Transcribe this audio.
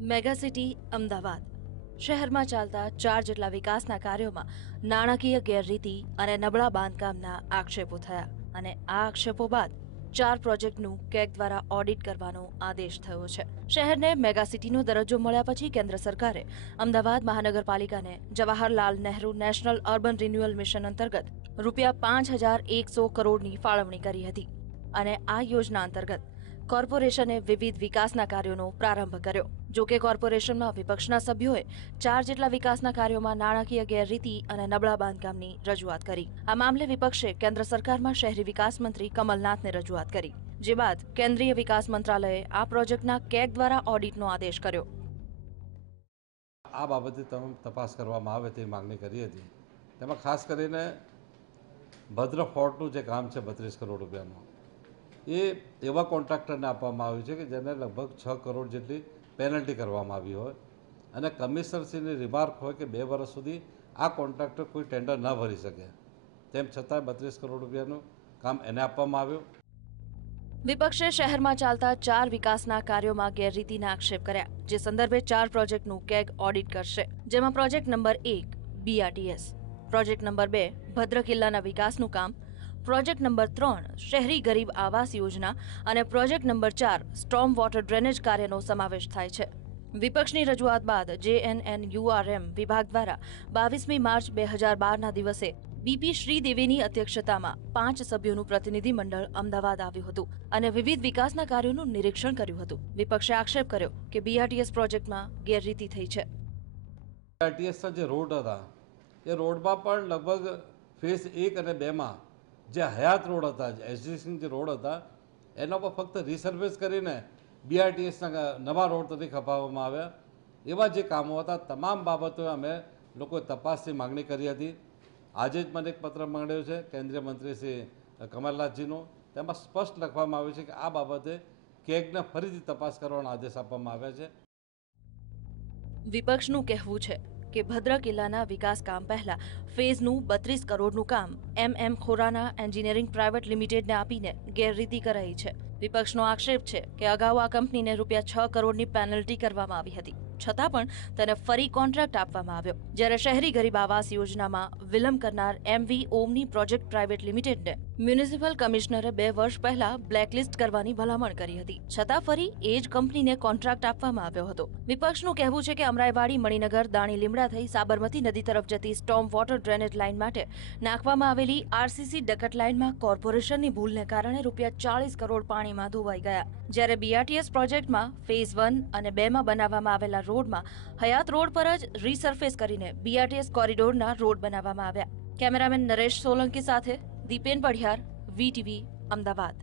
Mega city, Ahmedabad. શહેરમાં ચાલતા ચાર જેટલા વિકાસના કાર્યોમાં નાણાકીય ગેરરીતિ અને નબળા બાંધકામના આક્ષેપો થયા અને આ આક્ષેપો બાદ ચાર પ્રોજેક્ટનું કેગ દ્વારા ઓડિટ કરવાનો આદેશ થયો છે. શહેરને મેગા સિટીનો દરજ્જો મળ્યા પછી કેન્દ્ર સરકારે Ahmedabad મહાનગરપાલિકાને Jawaharlal Nehru national urban renewal mission અંતર્ગત રૂપિયા પાંચ હજાર એકસો કરોડની ફાળવણી કરી હતી અને આ યોજના અંતર્ગત કોર્પોરેશને વિવિધ વિકાસના કાર્યોનો પ્રારંભ કર્યો. જો કે કોર્પોરેશનમાં વિપક્ષના સભ્યોએ ચાર જેટલા વિકાસના કાર્યોમાં નાણાકીય ગેરરીતિ અને નબળા બાંધકામની રજૂઆત કરી. આ મામલે વિપક્ષે કેન્દ્ર સરકારમાં શહેરી વિકાસ મંત્રી કમલનાથને રજૂઆત કરી. જે બાદ કેન્દ્રીય વિકાસ મંત્રાલયે આ પ્રોજેક્ટના કેગ દ્વારા ઓડિટનો આદેશ કર્યો. આ બાબતે તપાસ કરવામાં આવે તે માગણી કરી હતી. તેમાં ખાસ કરીને ભદ્ર ફોર્ટનું જે કામ છે બત્રીસ કરોડ રૂપિયાનું. એ એવા કોન્ટ્રાક્ટરને આપવામાં આવ્યું છે કે જેને લગભગ છ કરોડ જેટલી પેનલ્ટી કરવામાં આવી હોય અને કમિશનરશ્રીની રિમાર્ક હોય કે બે વર્ષ સુધી આ કોન્ટ્રાક્ટર કોઈ ટેન્ડર ન ભરી શકે. તેમ છતાં બત્રીસ કરોડ રૂપિયાનું કામ એને આપવામાં આવ્યું. વિપક્ષે શહેરમાં ચાલતા ચાર વિકાસના કાર્યોમાં ગેરરીતિના આક્ષેપ કર્યા, જે સંદર્ભે ચાર પ્રોજેક્ટનું કેગ ઓડિટ કરશે. જેમાં પ્રોજેક્ટ નંબર એક બીઆરટીએસ પ્રોજેક્ટ નંબર બે ભદ્ર કિલ્લાના વિકાસનું કામ. પ્રોજેક્ટ નંબર ત્રણ, શહેરી ગરીબ આવાસ યોજના અને પ્રોજેક્ટ નંબર ચાર, સ્ટ્રોમ વોટર ડ્રેનેજ કાર્યનો સમાવેશ થાય છે. વિપક્ષની રજૂઆત બાદ જેએનએનયુઆરએમ વિભાગ દ્વારા બાવીસમી માર્ચ બે હજાર બારના દિવસે બીપી શ્રીદેવીની અધ્યક્ષતામાં પાંચ સભ્યોનું પ્રતિનિધિ મંડળ અમદાવાદ આવ્યું હતું અને વિવિધ વિકાસના કાર્યોનું નિરીક્ષણ કર્યું હતું. વિપક્ષે આક્ષેપ કર્યો કે બીઆરટીએસ પ્રોજેક્ટમાં ગેરરીતિ થઈ છે. બીઆરટીએસના જે રોડ હતા, એ રોડમાં પણ લગભગ ફેઝ એક અને બેમાં જે હયાત રોડ હતા એક્ઝિસ્ટિંગ જે રોડ હતા, એના પર ફક્ત રિસર્વેસ કરીને બીઆરટીએસના નવા રોડ તરીકે અપાવવામાં આવ્યા. એવા જે કામો હતા, તમામ બાબતો અમે લોકોએ તપાસની માગણી કરી હતી. આજે જ મને એક પત્ર મળ્યો છે, કેન્દ્રીય મંત્રી શ્રી કમલનાથજીનો. તેમાં સ્પષ્ટ લખવામાં આવ્યું છે કે આ બાબતે કેગને ફરીથી તપાસ કરવાનો આદેશ આપવામાં આવ્યા છે. વિપક્ષનું કહેવું છે કે ભદ્ર કિલ્લાના વિકાસ કામ પહેલા ફેઝનું બત્રીસ કરોડનું કામ એમ એમ ખોરાના એન્જિનિયરિંગ પ્રાઇવેટ લિમિટેડને આપીને ગેરરીતિ કરાઈ છે. વિપક્ષનો આક્ષેપ છે કે અગાઉ આ કંપનીને રૂપિયા છ કરોડની પેનલ્ટી કરવામાં આવી હતી. છતાં પણ તેને ફરી કોન્ટ્રાક્ટ આપવામાં આવ્યો. જ્યારે શહેરી ગરીબ આવાસ યોજનામાં વિલંબ કરનાર એમવી ઓમની પ્રોજેક્ટ પ્રાઇવેટ લિમિટેડને મ્યુનિસિપલ કમિશનરે બે વર્ષ પહેલા બ્લેકલિસ્ટ કરવાની ભલામણ કરી હતી. છતાં ફરી એ જ કંપનીને કોન્ટ્રાક્ટ આપવામાં આવ્યો હતો. વિપક્ષનું કહેવું છે કે અમરાઈવાડી, મણિનગર, દાણી, લીમડા થઈ સાબરમતી નદી તરફ જતી સ્ટોમ વોટર ડ્રેનેજ લાઇન માટે નાખવામાં આવેલી આરસીસી ડકટ લાઇનમાં કોર્પોરેશનની ભૂલને કારણે રૂપિયા ચાળીસ કરોડ પાણીમાં ધોવાઈ ગયા. જ્યારે બીઆરટીએસ પ્રોજેક્ટમાં ફેઝ વન અને બેમાં બનાવવામાં આવેલા રોડમાં હયાત રોડ પર જ રીસર્ફેસ કરીને બીઆરટીએસ કોરિડોરના રોડ બનાવવામાં આવ્યા. કેમેરામેન નરેશ સોલંકી સાથે દીપેન પઢિયાર વીટીવી અમદાવાદ.